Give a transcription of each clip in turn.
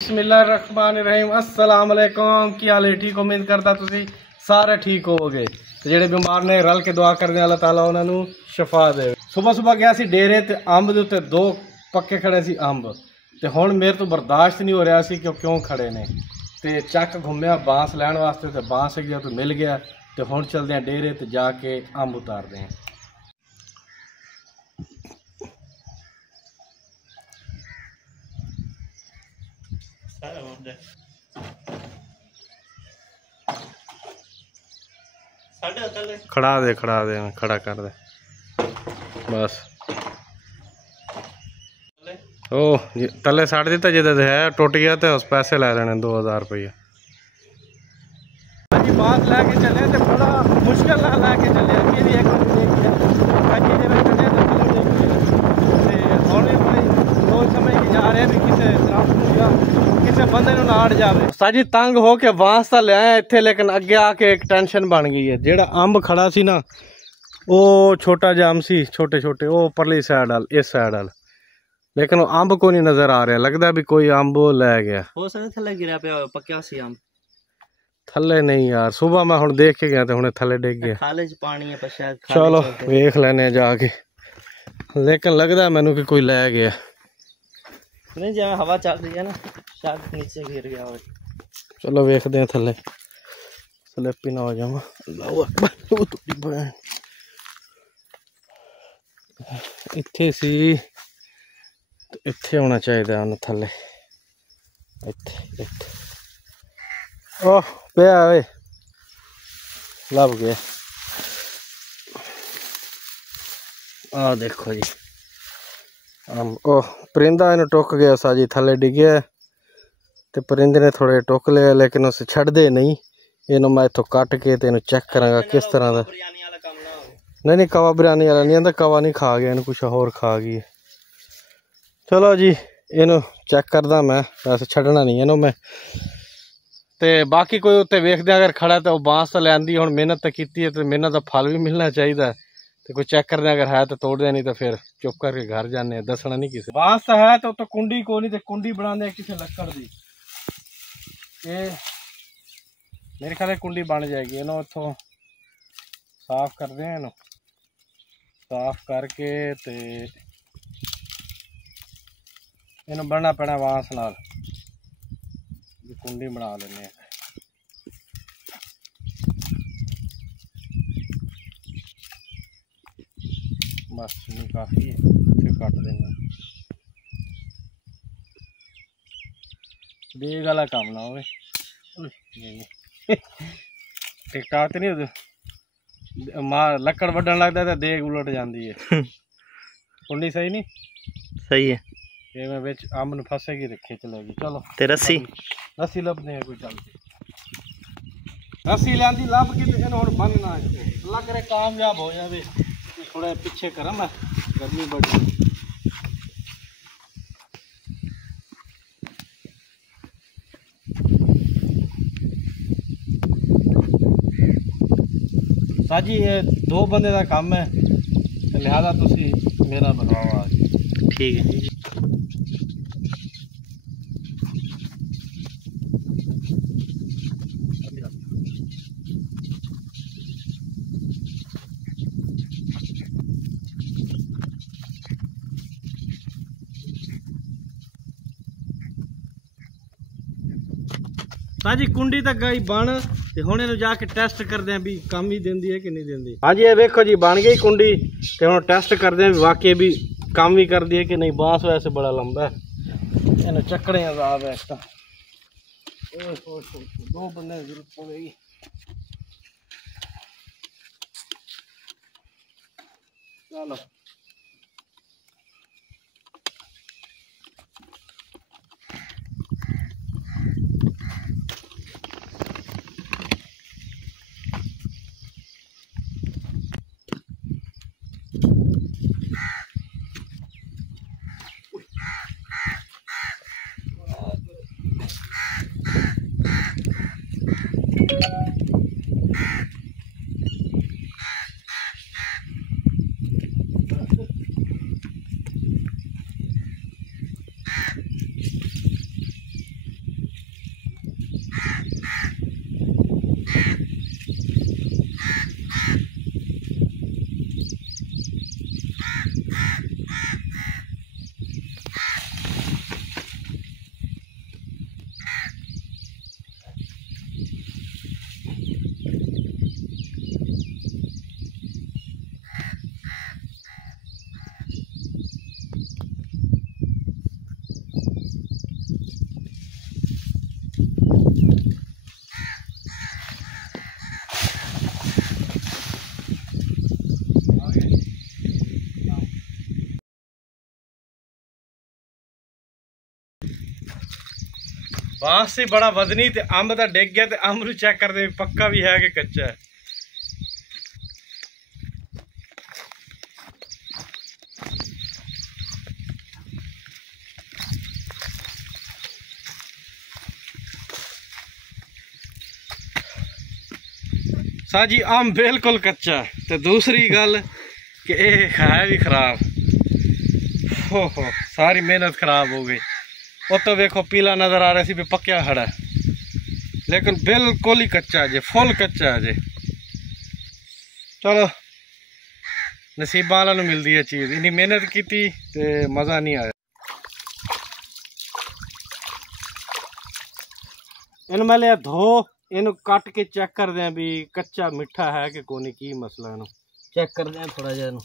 बिस्मिल्लाहिर्रहमानिर्रहीम अस्सलाम वालेकुम। की हाल है? ठीक उम्मीद करता तुसी सारे ठीक होवोगे। ते जेड़े बीमार ने रल के दुआ करदे अल्लाह ताला उन्हां नू शफा दे। सुबह सुबह गया सी डेरे ते अंब दे उत्ते दो पक्के खड़े सी अंब ते हुण मेरे तो बर्दाश्त नहीं हो रहा सी कि क्यों खड़े ने ते चक घुम्या बांस लैण वास्ते ते बांस गया तो मिल गया ते हुण चलदे हैं डेरे ते जाके अंब उतारदे हैं। खड़ा दे खड़ा कर दे बस। ओ तले साड़ दिता जिदा है टुट गया तो उस पैसे लै लेने 2000 रुपया। अजी बात लैके चले तो बड़ा मुश्किल ना लैके चले साजी तंग हो के बांस तो लिया इत्थे लेकिन अगे आके एक टेंशन बन गई है। जेड़ा अंब खड़ा सी ना वो छोटा जा अंब सी छोटे छोटे वो परली साइड वाल इस साइड वाल लेकिन अंब को नहीं नजर आ रहा। लगता भी कोई अंब लै गया हो सकता थले गिरा पे पक्या सी अंब थले नहीं यार। सुबह मैं हुण देख के गया तो हुणे थले डिग गया। खाले च पानी है पर शायद चलो वेख लेने जाके लेकिन लगता है मैनू कि कोई लै गया नहीं। जिवें हवा चल रही है ना शायद नीचे गिर गया हो। चलो वेखते हैं थले स्लिप ही ना हो जावा। इत्थे सी इत्थे होना चाहिए उन्हें थले इत्थे इत्थे ओह पे वे लभ गया। आ देखो जी ओह परिंदा इन टुक गया सा जी थले डिगया तो परिंदे ने थोड़े टुक लिया लेकिन उसे छड़दे नहीं। इनू मैं इतों कट के तेन चेक करांगा किस तरह का। नहीं कवा बिरयानी वाला नहीं आंदा कवा नहीं खा गया इन कुछ होर खा गई। चलो जी इनू चेक करदा मैं वैसे छड़ना नहीं इनू मैं ते बाकी कोई उत्ते वेखदे अगर खड़ा तो बांस तो लैंदी हुण मेहनत तो की है तो मेहनत का फल भी मिलना चाहिए। तो कोई चेक करने अगर है तो तोड़ दे नहीं तो फिर चुप करके घर जाने दसना नहीं किसी। बांस तो है तो कुंडी को नहीं तो कुंडी बनाने किसी लकड़ दी ये मेरे ख्याल कुंडी बन जाएगी। इन्हों इतों साफ कर दें इन्हों साफ करके ते इन्हों बनना पैना बांस नाल कुंडी बना लेने। बस काफ़ी है फिर कट देना देग वाला काम ना हो। टिकटॉक तो नहीं होते मार लकड़ वड्डन लगता है देग उलट जाती है। कुंडी सही नहीं सही है ये मैं बिच अंब न फसेगी तो खिंच लेगी। चलो ते रस्सी रस्सी लभने है कोई चल के रस्सी लियांदी लभ के इन्हों बनना अल्लाह करे कामयाब हो जाए। थोड़ा पीछे करा मैं गर्मी बड़ी साजी ये दो बंदे का काम है लिहाजा तुसी मेरा बनवाओ आज ठीक है। हाँ जी कुंडी तक गई बन ते हुण इहनूं जाके टेस्ट करदे हैं भी काम ही देंदी है कि नहीं देंदी। हाँ जी ये देखो जी बन गई कुंडी ते हुण टेस्ट करदे हैं वाकई भी काम भी करदी है कि नहीं। बांस वैसे बड़ा लंबा है इहनूं चक्कड़े आजाद है इसका दो बंदे की जरूरत पड़ेगी। चलो बांस से बड़ा वजनी ते अंब तो डिग गया, ते अंब नूं चेक करते पक्का भी है कि कच्चा है। सा जी अंब बिल्कुल कच्चा है। ते दूसरी गल कि है भी खराब। हो सारी मेहनत खराब हो गई। वो तो देखो पीला नजर आ रहा सी भी पक्या खड़ा है, लेकिन बिल्कुल ही कच्चा है जे, फुल कच्चा है जे। चलो नसीबा वाला नूं मिलती है चीज़, इन्नी मेहनत की ते मज़ा नहीं आया। इन मैं लिया धो, इनू कट के चेक कर दें भी कच्चा मिठा है कि कोनी, की मसला है चेक कर दें थोड़ा जिहा इनू,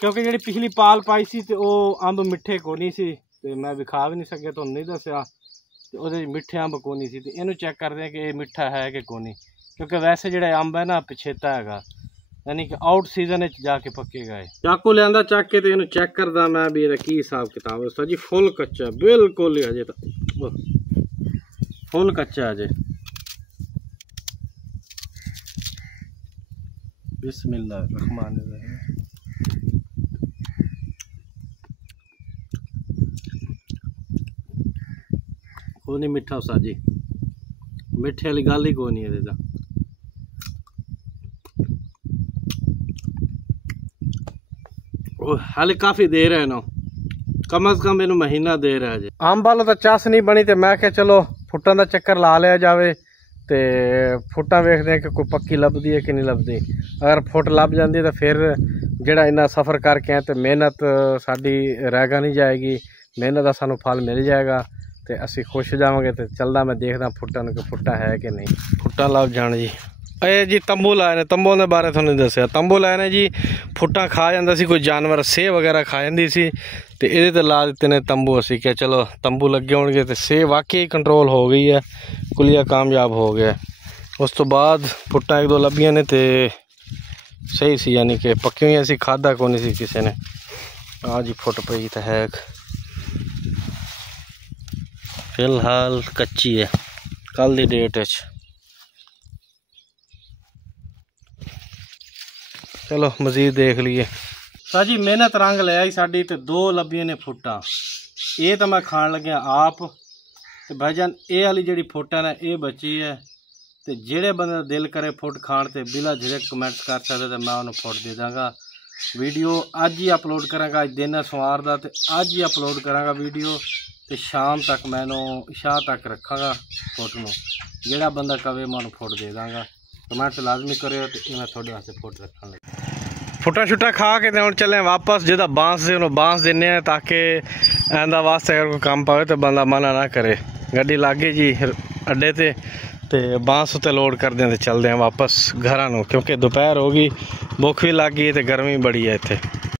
क्योंकि जी पिछली पाल पाई सी ते वो अंब मिठे कोनी सी, ते मैं विखा भी नहीं सके, तुहानूं नहीं दस्सिया, ते ओहदे मिठे अंब कोनी सी। ते इनू चेक कर दें कि मिठा है कि कोनी, क्योंकि वैसे जिहड़ा अंब है ना पिछेता है, यानी कि आउट सीजन जाके पकेगा। चाकू लिया चक के इनू चेक करदा मैं भी इहदा की हिसाब किताब है। जी फुल कच्चा बिल्कुल ही, अजे तो फुल कच्चा अजे। बिस्मिल्लाहिर्रहमानिर्रहीम। कोई नहीं मिठा सा जी, मिठे वाली गल ही कोई नहीं है। हाले काफ़ी देर है ना, कम अज कम इनू महीना देर है जी। अंब वालों तो चस नहीं बनी, तो मैं क्या चलो फुट्टां का चक्कर ला लिया जाए, तो फुट्टां वेखते हैं कि कोई पक्की लभदी है कि नहीं लभदी। अगर फुट लभ जाती तो फिर जिहड़ा इन्ना सफ़र करके आए तो मेहनत साडी रह नहीं जाएगी, मेहनत का सानू फल मिल जाएगा, तो असी खुश जावांगे। तो चलदा मैं देखदा फुट्टां नूं कि फुट्टा है कि नहीं। फुट्टां लभ जाण जी। ए जी तंबू लाए ने, तंबू के बारे थोड़ा दसिया। तंबू लाए ने जी, फुट्टां खा जाता सी कोई जानवर, सेह वगैरह खा जाती सी, तो ये ते ला दिते ने तंबू। असी क्या चलो तंबू लगे होणगे, तो सेह वाकई कंट्रोल हो गई है, कुलिया कामयाब हो गया। उस तो बाद फुट्टां एक दो लभियां ने, तो सही सी, यानी कि पक्की हुई सी, खादा को नहीं सी किसी ने। हाँ जी फुट पई तो है, फिलहाल कच्ची है, कल दी डेट। चलो मजीद देख लीए। सा जी मेहनत रंग ले आई साड़ी, तो दो लभियां ने फुट्टां। ये तो मैं खाण लग्या आप, तो भाईजान ये वाली जी फुट है ना, ये बची है। तो जेड़े बंदे दिल करे फुट खाण, तो बिला झिझक कमेंट कर सकते, तो मैं उन्हें फुट दे दाँगा। वीडियो अज ही अपलोड कराँगा, अज दिन है सोमवार का, तो अज ही अपलोड कराँगा वीडियो, तो शाम तक मैं शाह तक रखाँगा फुट नूं। जेड़ा बंदा कवे मैं उन्हें फुट दे दाँगा। कमेंट लाजमी करो, तो मैं थोड़े वास्ते फुट रखने लगे। फुट्टा छुट्टा खा के हम चले वापस, जिदा बांस से उन्होंने बांस देने, ताकि आंदा वास्ते अगर कोई काम पावे तो बंदा मना ना करे। गड्डी लागे जी अड्डे ते बांस उत्ते लोड कर दें, चलते हैं वापस घर नूं, क्योंकि दोपहर हो गई, भुख भी लग गई, तो गर्मी बड़ी है इत्थे।